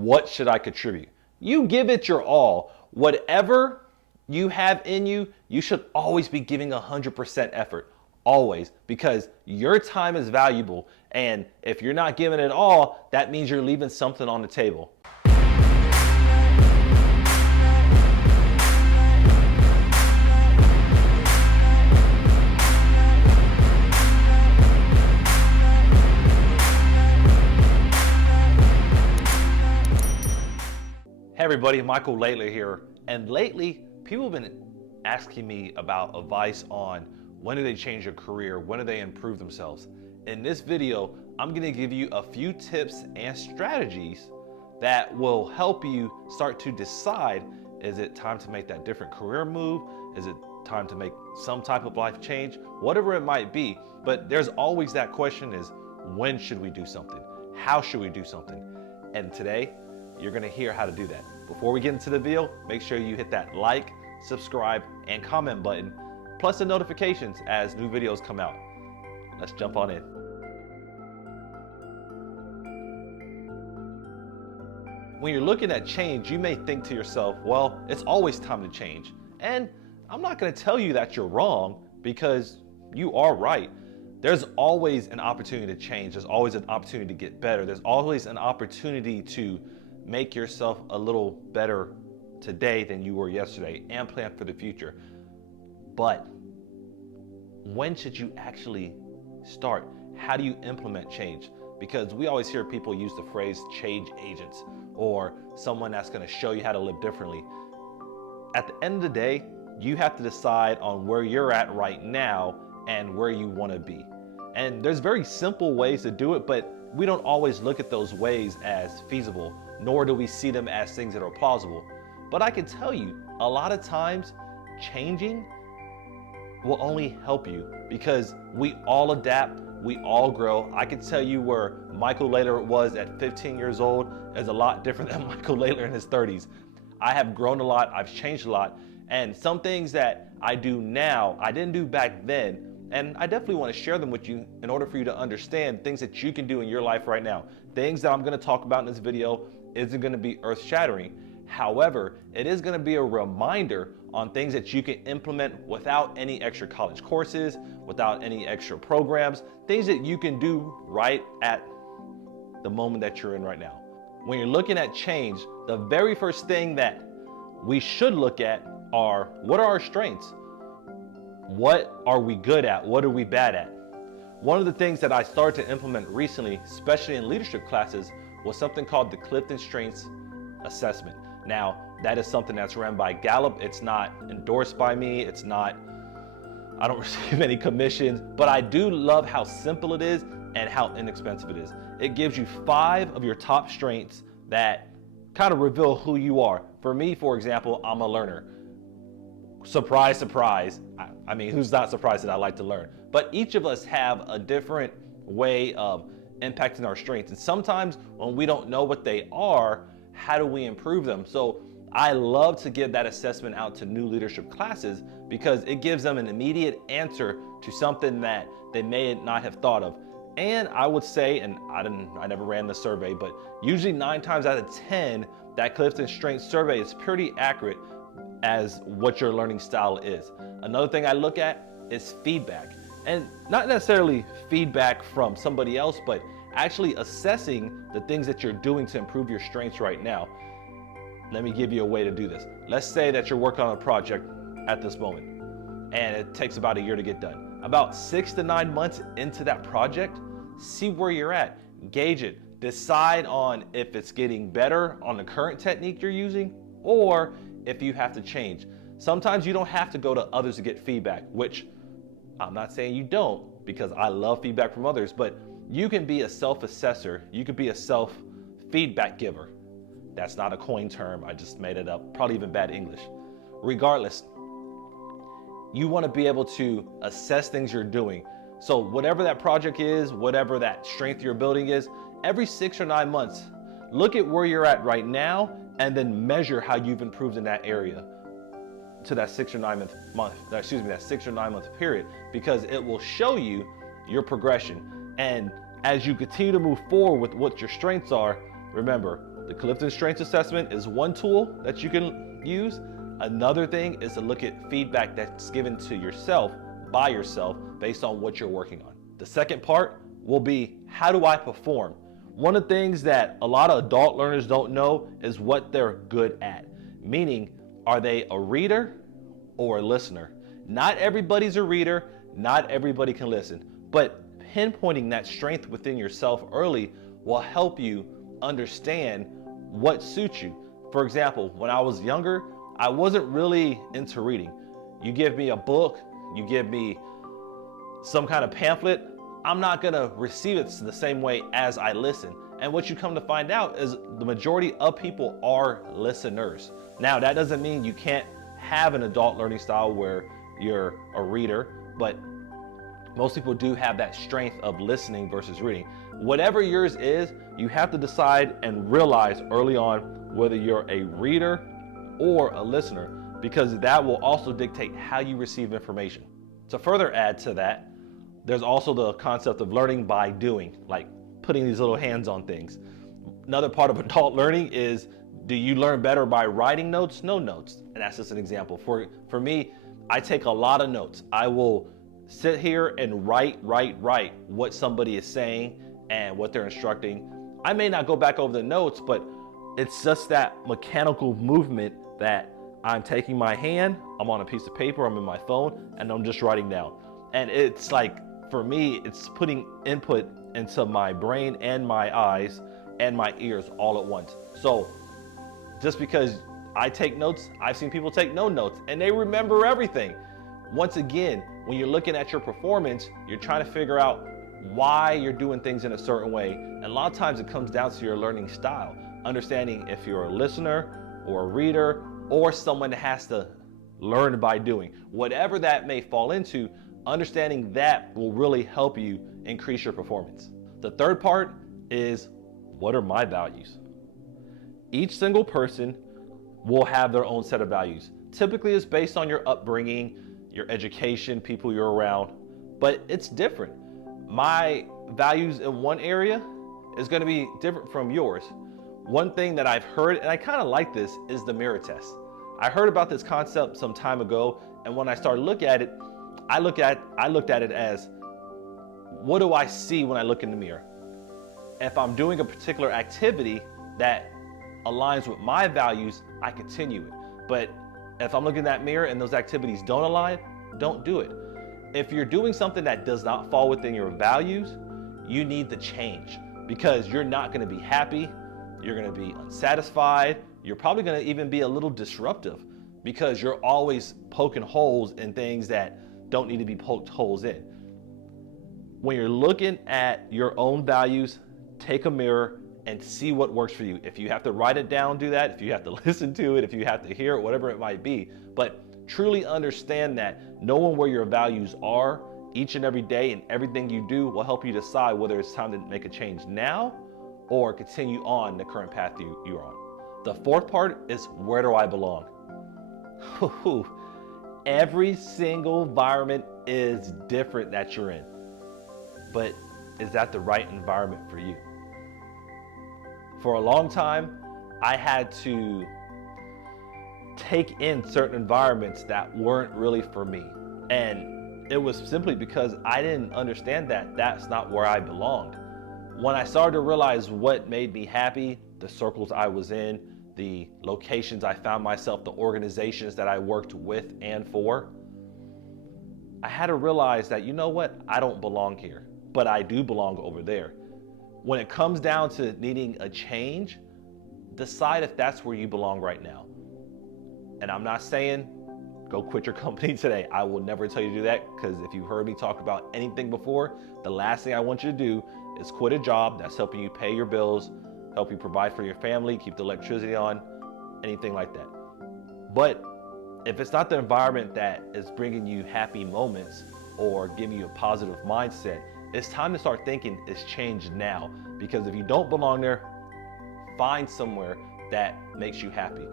What should I contribute? You give it your all. Whatever you have in you, you should always be giving 100% effort. Always. Because your time is valuable. And if you're not giving it all, that means you're leaving something on the table. Hey everybody, Michael Lately here. And lately, people have been asking me about advice on when do they change their career, when do they improve themselves. In this video, I'm gonna give you a few tips and strategies that will help you start to decide, is it time to make that different career move? Is it time to make some type of life change? Whatever it might be, but there's always that question is, when should we do something? How should we do something? And today, you're gonna hear how to do that. Before we get into the video, make sure you hit that like, subscribe, and comment button, plus the notifications as new videos come out. Let's jump on in. When you're looking at change, you may think to yourself, well, it's always time to change. And I'm not gonna tell you that you're wrong, because you are right. There's always an opportunity to change. There's always an opportunity to get better. There's always an opportunity to make yourself a little better today than you were yesterday and plan for the future. But when should you actually start? How do you implement change? Because we always hear people use the phrase change agents or someone that's going to show you how to live differently. At the end of the day, you have to decide on where you're at right now and where you want to be. And there's very simple ways to do it, but we don't always look at those ways as feasible, nor do we see them as things that are plausible. But I can tell you, a lot of times, changing will only help you because we all adapt, we all grow. I can tell you where Michael Lately was at 15 years old is a lot different than Michael Lately in his 30s. I have grown a lot, I've changed a lot, and some things that I do now, I didn't do back then. And I definitely want to share them with you in order for you to understand things that you can do in your life right now. Things that I'm going to talk about in this video isn't going to be earth-shattering. However, it is going to be a reminder on things that you can implement without any extra college courses, without any extra programs, things that you can do right at the moment that you're in right now. When you're looking at change, the very first thing that we should look at are, what are our strengths? What are we good at? What are we bad at? One of the things that I started to implement recently, especially in leadership classes, was something called the Clifton Strengths Assessment. Now, that is something that's ran by Gallup. It's not endorsed by me. I don't receive any commissions, but I do love how simple it is and how inexpensive it is. It gives you 5 of your top strengths that kind of reveal who you are. For me, for example, I'm a learner. Surprise, surprise. I mean, who's not surprised that I like to learn? But each of us have a different way of impacting our strengths. And sometimes when we don't know what they are, how do we improve them? So I love to give that assessment out to new leadership classes because it gives them an immediate answer to something that they may not have thought of. And I would say, and I never ran the survey, but usually 9 times out of 10, that Clifton Strengths survey is pretty accurate as what your learning style is. Another thing I look at is feedback. And not necessarily feedback from somebody else, but actually assessing the things that you're doing to improve your strengths right now. Let me give you a way to do this. Let's say that you're working on a project at this moment, and it takes about a year to get done. About 6 to 9 months into that project, see where you're at, gauge it, decide on if it's getting better on the current technique you're using, or if you have to change. Sometimes you don't have to go to others to get feedback, which I'm not saying you don't, because I love feedback from others, but you can be a self-assessor. You could be a self-feedback giver. That's not a coined term. I just made it up. Probably even bad English. Regardless, you want to be able to assess things you're doing. So whatever that project is, whatever that strength you're building is, every 6 or 9 months, look at where you're at right now and then measure how you've improved in that area to that 6 or 9 month period, because it will show you your progression. And as you continue to move forward with what your strengths are, remember, The Clifton Strengths Assessment is one tool that you can use. Another thing is to look at feedback that's given to yourself by yourself based on what you're working on. The second part will be, how do I perform? One of the things that a lot of adult learners don't know is what they're good at. Meaning, are they a reader or a listener? Not everybody's a reader, not everybody can listen, but pinpointing that strength within yourself early will help you understand what suits you. For example, when I was younger, I wasn't really into reading. You give me a book, you give me some kind of pamphlet, I'm not gonna receive it the same way as I listen. And what you come to find out is the majority of people are listeners. Now, that doesn't mean you can't have an adult learning style where you're a reader, but most people do have that strength of listening versus reading. Whatever yours is, you have to decide and realize early on whether you're a reader or a listener, because that will also dictate how you receive information. To further add to that, there's also the concept of learning by doing, like putting these little hands on things. Another part of adult learning is, do you learn better by writing notes? No notes. And that's just an example. For me, I take a lot of notes. I will sit here and write what somebody is saying and what they're instructing. I may not go back over the notes, but it's just that mechanical movement that I'm taking my hand, I'm on a piece of paper, I'm in my phone, and I'm just writing down. And it's like, for me, it's putting input into my brain and my eyes and my ears all at once. So just because I take notes, I've seen people take no notes and they remember everything. Once again, when you're looking at your performance, you're trying to figure out why you're doing things in a certain way. And a lot of times it comes down to your learning style, understanding if you're a listener or a reader or someone that has to learn by doing. Whatever that may fall into, understanding that will really help you increase your performance. The third part is, what are my values? Each single person will have their own set of values. Typically, it's based on your upbringing, your education, people you're around, but it's different. My values in one area is going to be different from yours. One thing that I've heard, and I kind of like this, is the mirror test. I heard about this concept some time ago, and when I started looking at it, I looked at it as, what do I see when I look in the mirror? If I'm doing a particular activity that aligns with my values, I continue it. But if I'm looking in that mirror and those activities don't align, don't do it. If you're doing something that does not fall within your values, you need to change, because you're not going to be happy, you're going to be unsatisfied, you're probably going to even be a little disruptive because you're always poking holes in things that don't need to be poked holes in. When you're looking at your own values, take a mirror and see what works for you. If you have to write it down, do that. If you have to listen to it, if you have to hear it, whatever it might be. But truly understand that knowing where your values are each and every day and everything you do will help you decide whether it's time to make a change now or continue on the current path you're on. The fourth part is, where do I belong? Every single environment is different that you're in, but is that the right environment for you? For a long time, I had to take in certain environments that weren't really for me. And it was simply because I didn't understand that that's not where I belonged. When I started to realize what made me happy, the circles I was in, the locations I found myself, the organizations that I worked with and for, I had to realize that, you know what, I don't belong here, but I do belong over there. When it comes down to needing a change, decide if that's where you belong right now. And I'm not saying go quit your company today. I will never tell you to do that, because if you've heard me talk about anything before, the last thing I want you to do is quit a job that's helping you pay your bills, help you provide for your family, keep the electricity on, anything like that. But if it's not the environment that is bringing you happy moments or giving you a positive mindset, it's time to start thinking it's changed now. Because if you don't belong there, find somewhere that makes you happy.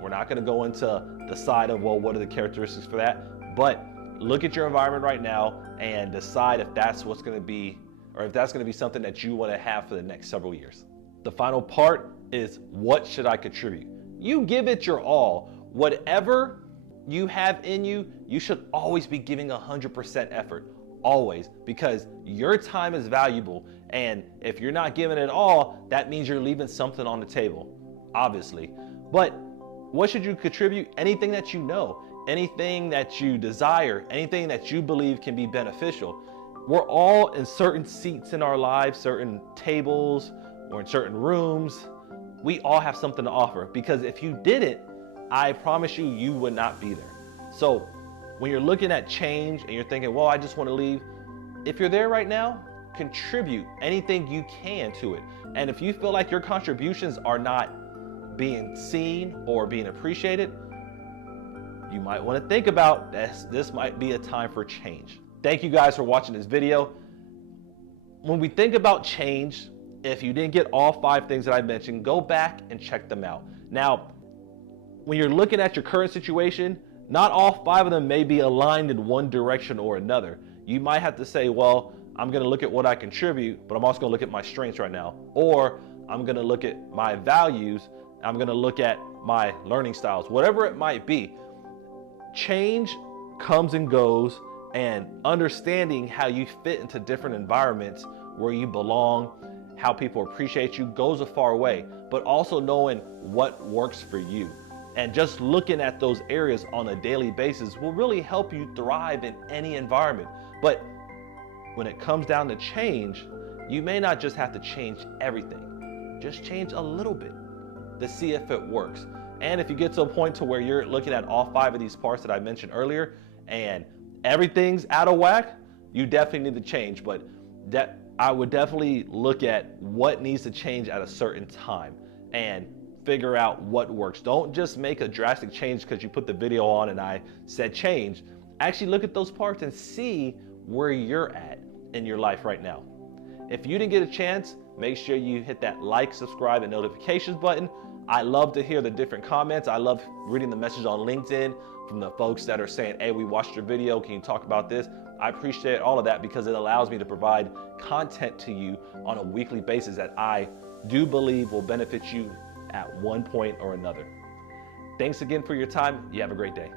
We're not going to go into the side of, well, what are the characteristics for that? But look at your environment right now and decide if that's what's going to be, or if that's going to be something that you want to have for the next several years. The final part is what should I contribute? You give it your all. Whatever you have in you, you should always be giving 100% effort, always, because your time is valuable. And if you're not giving it all, that means you're leaving something on the table, obviously. But what should you contribute? Anything that you know, anything that you desire, anything that you believe can be beneficial. We're all in certain seats in our lives, certain tables, or in certain rooms. We all have something to offer, because if you didn't, I promise you, you would not be there. So when you're looking at change and you're thinking, well, I just want to leave, if you're there right now, contribute anything you can to it. And if you feel like your contributions are not being seen or being appreciated, you might want to think about this might be a time for change. Thank you guys for watching this video. When we think about change, if you didn't get all 5 things that I mentioned, go back and check them out. Now, when you're looking at your current situation, not all 5 of them may be aligned in one direction or another. You might have to say, well, I'm going to look at what I contribute, but I'm also going to look at my strengths right now. Or I'm going to look at my values. I'm going to look at my learning styles, whatever it might be. Change comes and goes, and understanding how you fit into different environments where you belong, how people appreciate you, goes a far way, but also knowing what works for you. And just looking at those areas on a daily basis will really help you thrive in any environment. But when it comes down to change, you may not just have to change everything. Just change a little bit to see if it works. And if you get to a point to where you're looking at all 5 of these parts that I mentioned earlier and everything's out of whack, you definitely need to change. But I would definitely look at what needs to change at a certain time and figure out what works. Don't just make a drastic change because you put the video on and I said change. Actually look at those parts and see where you're at in your life right now. If you didn't get a chance, make sure you hit that like, subscribe, and notifications button. I love to hear the different comments. I love reading the message on LinkedIn from the folks that are saying, hey, we watched your video, can you talk about this? I appreciate all of that because it allows me to provide content to you on a weekly basis that I do believe will benefit you at one point or another. Thanks again for your time. You have a great day.